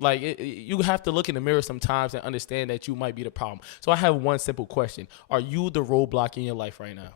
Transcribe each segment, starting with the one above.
You have to look in the mirror sometimes and understand that you might be the problem. So I have one simple question. Are you the roadblock in your life right now?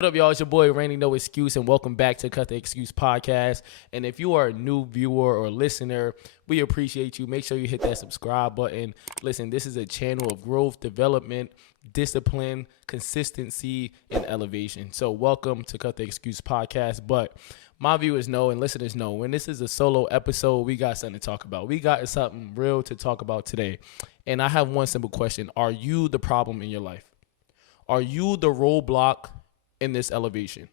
What up, y'all? It's your boy RandyNoExcuse, and welcome back to Cut the Excuse podcast. And if you are a new viewer or listener, we appreciate you. Make sure you hit that subscribe button. Listen, this is a channel of growth, development, discipline, consistency, and elevation. So welcome to Cut the Excuse podcast. But my viewers know and listeners know, when this is a solo episode, we got something to talk about. We got something real to talk about today. And I have one simple question. Are you the problem in your life? Are you the roadblock in this elevation?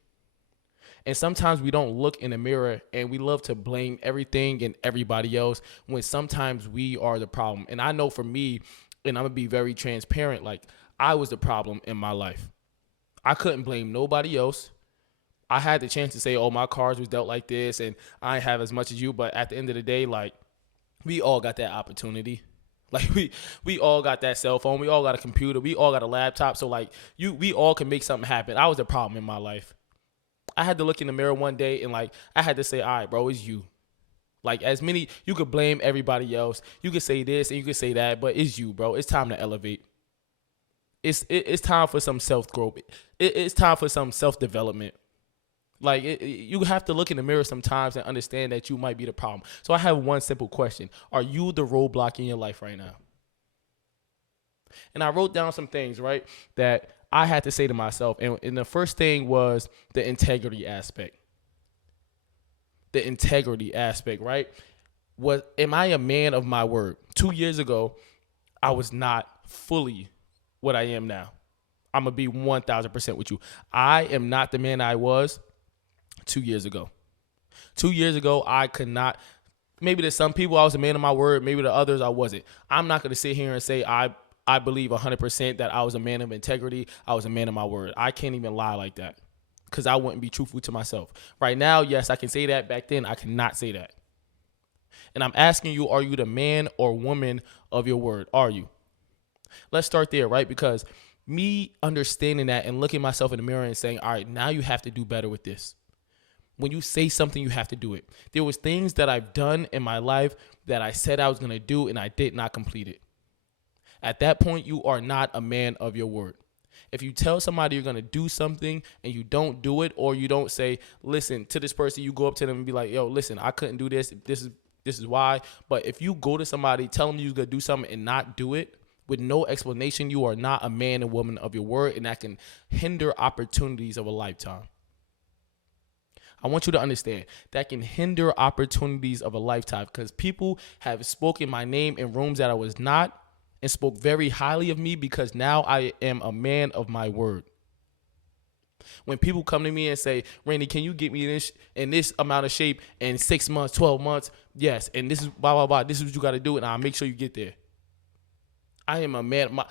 And sometimes we don't look in the mirror and we love to blame everything and everybody else when sometimes we are the problem. And I know for me, and I'm gonna be very transparent, like I was the problem in my life. I couldn't blame nobody else. I had the chance to say, oh, my cards was dealt like this and I ain't have as much as you. But at the end of the day, like we all got that opportunity. Like we all got that cell phone. We all got a computer. We all got a laptop. So like we all can make something happen. I was a problem in my life. I had to look in the mirror one day and like I had to say, all right, bro, it's you. Like you could blame everybody else. You could say this and you could say that, but it's you, bro. It's time to elevate. It's time for some self-growth. It's time for some self-development. You have to look in the mirror sometimes and understand that you might be the problem. So I have one simple question. Are you the roadblock in your life right now? And I wrote down some things, right, that I had to say to myself. And the first thing was the integrity aspect. The integrity aspect, right? Am I a man of my word? 2 years ago, I was not fully what I am now. I'm going to be 1,000% with you. I am not the man I was 2 years ago. 2 years ago, I could not. Maybe to some people, I was a man of my word. Maybe to others, I wasn't. I'm not going to sit here and say I believe 100% that I was a man of integrity. I was a man of my word. I can't even lie like that because I wouldn't be truthful to myself. Right now, yes, I can say that. Back then, I cannot say that. And I'm asking you, are you the man or woman of your word? Are you? Let's start there, right? Because me understanding that and looking myself in the mirror and saying, all right, now you have to do better with this. When you say something, you have to do it. There was things that I've done in my life that I said I was going to do and I did not complete it. At that point, you are not a man of your word. If you tell somebody you're going to do something and you don't do it, or you don't say, listen to this person, you go up to them and be like, yo, listen, I couldn't do this. This is why. But if you go to somebody, tell them you're going to do something and not do it with no explanation, you are not a man and woman of your word, and that can hinder opportunities of a lifetime. I want you to understand that can hinder opportunities of a lifetime because people have spoken my name in rooms that I was not and spoke very highly of me because now I am a man of my word. When people come to me and say, Randy, can you get me this in this amount of shape in 6 months, 12 months? Yes. And this is blah, blah, blah. This is what you got to do. And I'll make sure you get there. I am a man of my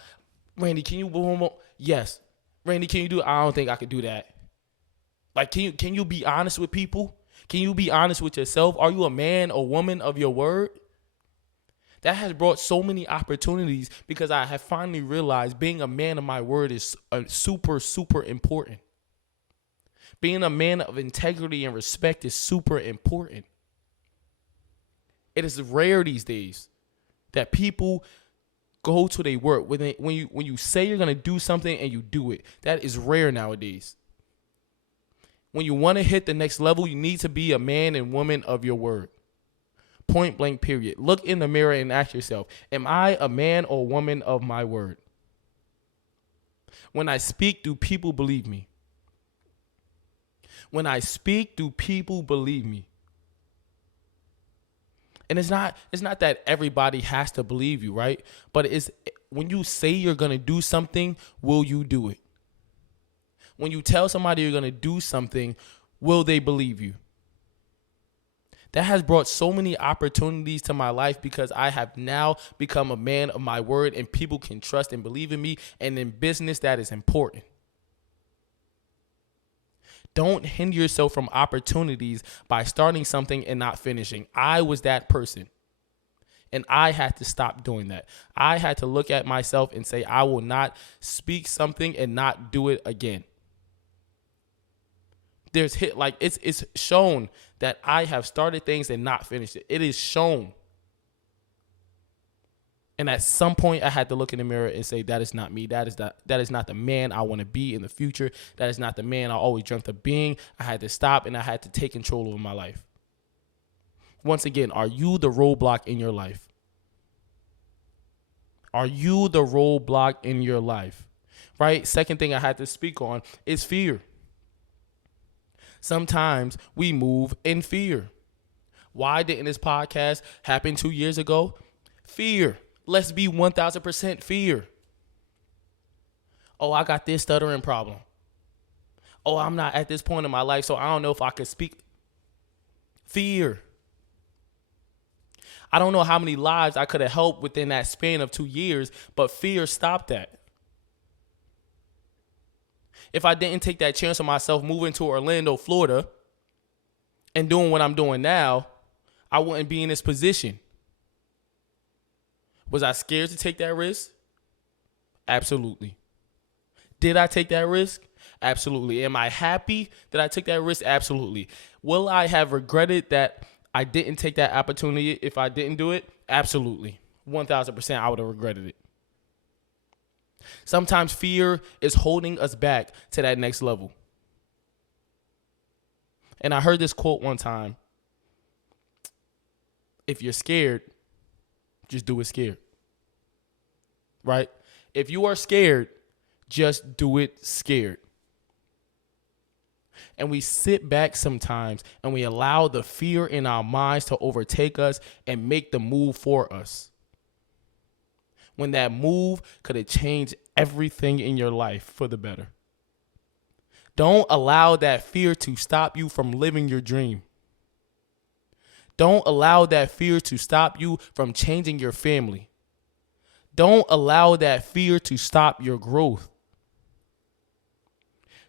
Randy, can you boom? Yes. Randy, can you do it? I don't think I could do that. Like, can you be honest with people? Can you be honest with yourself? Are you a man or woman of your word? That has brought so many opportunities because I have finally realized being a man of my word is super, super important. Being a man of integrity and respect is super important. It is rare these days that people go to their word. When you say you're going to do something and you do it, that is rare nowadays. When you want to hit the next level, you need to be a man and woman of your word. Point blank, period. Look in the mirror and ask yourself, am I a man or woman of my word? When I speak, do people believe me? When I speak, do people believe me? And it's not that everybody has to believe you, right? But it's when you say you're going to do something, will you do it? When you tell somebody you're going to do something, will they believe you? That has brought so many opportunities to my life because I have now become a man of my word and people can trust and believe in me. And in business, that is important. Don't hinder yourself from opportunities by starting something and not finishing. I was that person. And I had to stop doing that. I had to look at myself and say, I will not speak something and not do it again. There's hit like it's shown that I have started things and not finished it. It is shown. And at some point, I had to look in the mirror and say, that is not me. That is not the man I want to be in the future. That is not the man I always dreamt of being. I had to stop and I had to take control over my life. Once again, are you the roadblock in your life? Are you the roadblock in your life? Right? Second thing I had to speak on is fear. Sometimes we move in fear. Why didn't this podcast happen 2 years ago? Fear. Let's be 1,000% fear. Oh, I got this stuttering problem. Oh, I'm not at this point in my life, so I don't know if I could speak. Fear. I don't know how many lives I could have helped within that span of 2 years, but fear stopped that. If I didn't take that chance on myself moving to Orlando, Florida, and doing what I'm doing now, I wouldn't be in this position. Was I scared to take that risk? Absolutely. Did I take that risk? Absolutely. Am I happy that I took that risk? Absolutely. Will I have regretted that I didn't take that opportunity if I didn't do it? Absolutely. 1,000% I would have regretted it. Sometimes fear is holding us back to that next level. And I heard this quote one time. If you're scared, just do it scared. Right? If you are scared, just do it scared. And we sit back sometimes and we allow the fear in our minds to overtake us and make the move for us. When that move could have changed everything in your life for the better. Don't allow that fear to stop you from living your dream. Don't allow that fear to stop you from changing your family. Don't allow that fear to stop your growth.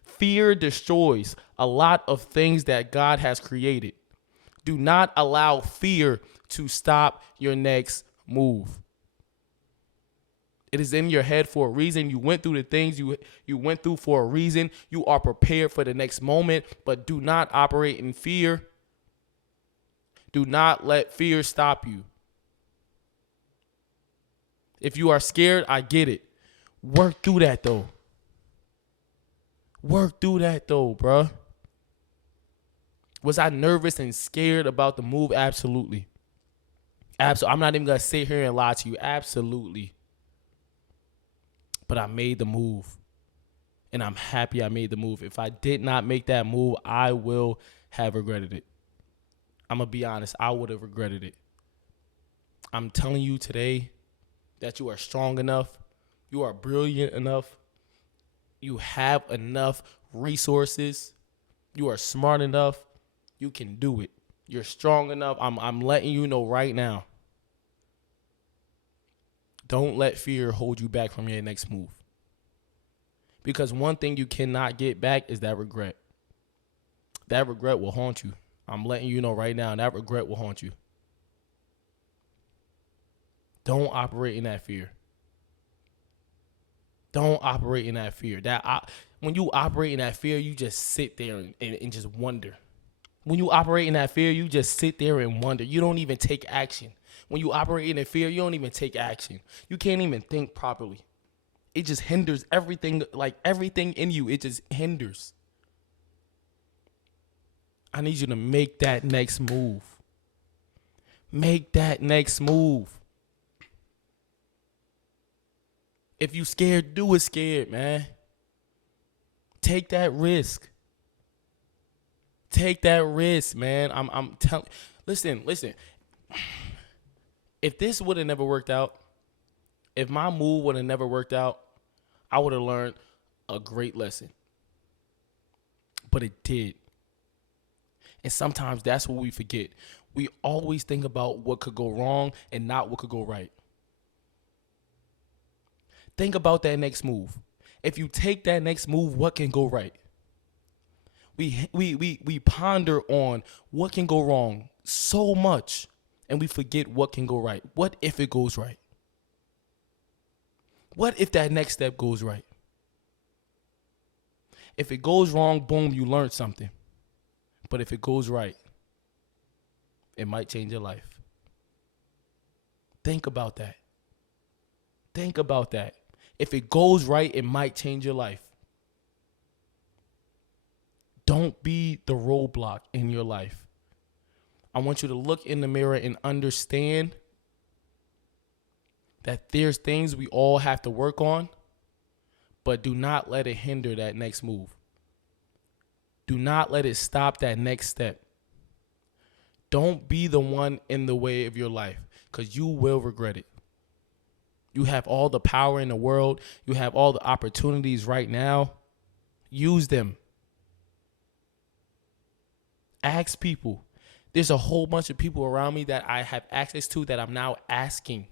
Fear destroys a lot of things that God has created. Do not allow fear to stop your next move. It is in your head for a reason. You went through the things you went through for a reason. You are prepared for the next moment, but do not operate in fear. Do not let fear stop you. If you are scared, I get it. Work through that though. Work through that though, bruh. Was I nervous and scared about the move? Absolutely. I'm not even going to sit here and lie to you. Absolutely. But I made the move. And I'm happy I made the move. If I did not make that move, I will have regretted it. I'm going to be honest. I would have regretted it. I'm telling you today that you are strong enough. You are brilliant enough. You have enough resources. You are smart enough. You can do it. You're strong enough. I'm letting you know right now. Don't let fear hold you back from your next move. Because one thing you cannot get back is that regret. That regret will haunt you. I'm letting you know right now, that regret will haunt you. Don't operate in that fear. Don't operate in that fear. When you operate in that fear, you just sit there and just wonder. When you operate in that fear, you just sit there and wonder. You don't even take action. When you operate in that fear, you don't even take action. You can't even think properly. It just hinders everything, like everything in you. It just hinders. I need you to make that next move. Make that next move. If you scared, do it scared, man. Take that risk. Take that risk, man. I'm telling. Listen. If this would have never worked out, if my move would have never worked out, I would have learned a great lesson. But it did. And sometimes that's what we forget. We always think about what could go wrong and not what could go right. Think about that next move. If you take that next move, what can go right? We ponder on what can go wrong so much, and we forget what can go right. What if it goes right? What if that next step goes right? If it goes wrong, boom, you learned something. But if it goes right, it might change your life. Think about that. Think about that. If it goes right, it might change your life. Don't be the roadblock in your life. I want you to look in the mirror and understand that there's things we all have to work on, but do not let it hinder that next move. Do not let it stop that next step. Don't be the one in the way of your life, because you will regret it. You have all the power in the world. You have all the opportunities right now. Use them. Ask people. There's a whole bunch of people around me that I have access to that I'm now asking.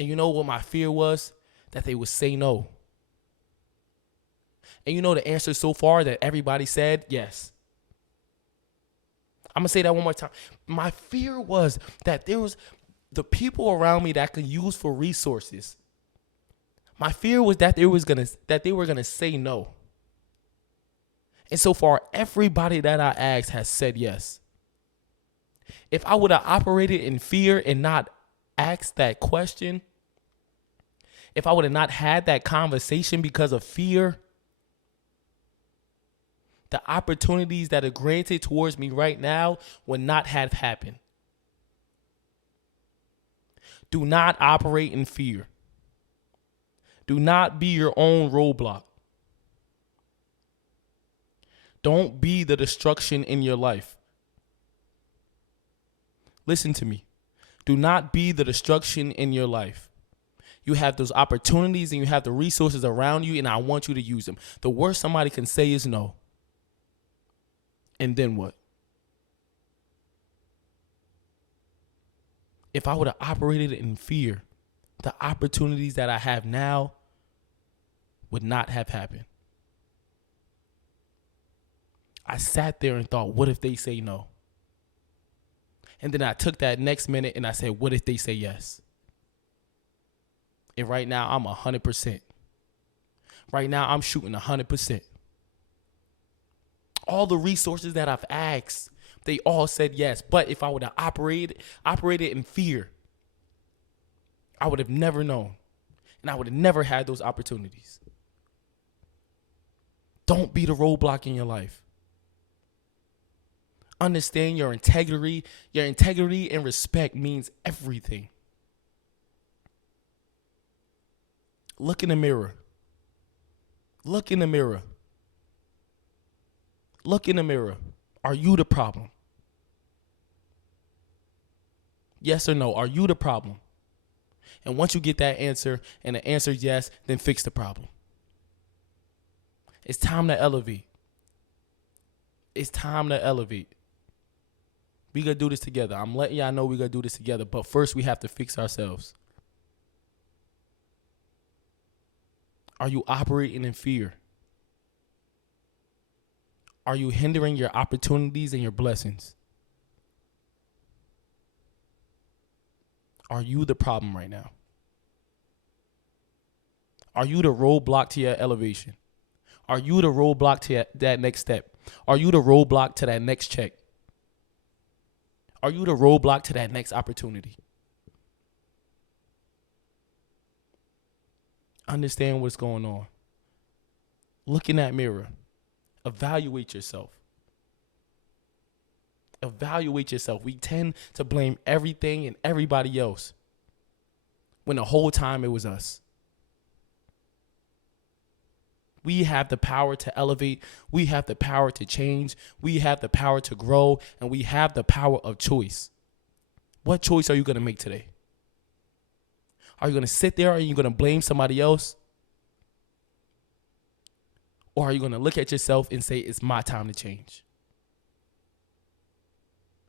And you know what my fear was? That they would say no. And you know the answer so far that everybody said yes. I'm going to say that one more time. My fear was that there was the people around me that I could use for resources. My fear was that they were going to say no. And so far, everybody that I asked has said yes. If I would have operated in fear and not asked that question, if I would have not had that conversation because of fear, the opportunities that are granted towards me right now would not have happened. Do not operate in fear. Do not be your own roadblock. Don't be the destruction in your life. Listen to me. Do not be the destruction in your life. You have those opportunities and you have the resources around you, and I want you to use them. The worst somebody can say is no. And then what? If I would have operated in fear, the opportunities that I have now would not have happened. I sat there and thought, what if they say no? And then I took that next minute and I said, what if they say yes? And right now I'm 100%. Right now I'm shooting 100%. All the resources that I've asked, they all said yes. But if I would have operated in fear, I would have never known. And I would have never had those opportunities. Don't be the roadblock in your life. Understand your integrity. Your integrity and respect means everything. Look in the mirror. Look in the mirror. Look in the mirror. Are you the problem? Yes or no? Are you the problem? And once you get that answer and the answer is yes, then fix the problem. It's time to elevate. It's time to elevate. We got to do this together. I'm letting y'all know we got to do this together. But first, we have to fix ourselves. Are you operating in fear? Are you hindering your opportunities and your blessings? Are you the problem right now? Are you the roadblock to your elevation? Are you the roadblock to that next step? Are you the roadblock to that next check? Are you the roadblock to that next opportunity? Understand what's going on. Look in that mirror. Evaluate yourself. Evaluate yourself. We tend to blame everything and everybody else when the whole time it was us. We have the power to elevate. We have the power to change. We have the power to grow. And we have the power of choice. What choice are you going to make today? Are you going to sit there? Are you going to blame somebody else? Or are you going to look at yourself and say, it's my time to change?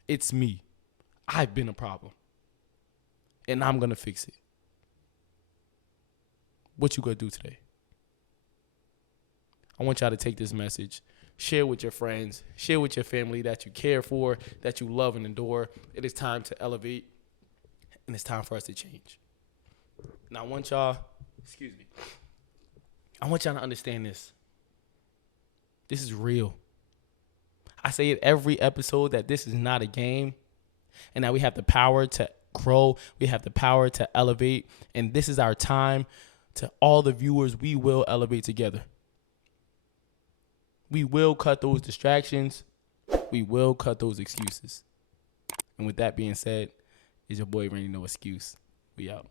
It's me. I've been a problem. And I'm going to fix it. What you going to do today? I want y'all to take this message, share with your friends, share with your family that you care for, that you love and adore. It is time to elevate, and it's time for us to change. Now, I want y'all to understand this. This is real. I say it every episode that this is not a game and that we have the power to grow. We have the power to elevate. And this is our time. To all the viewers, we will elevate together. We will cut those distractions. We will cut those excuses. And with that being said, it's your boy Randy No Excuse. We out.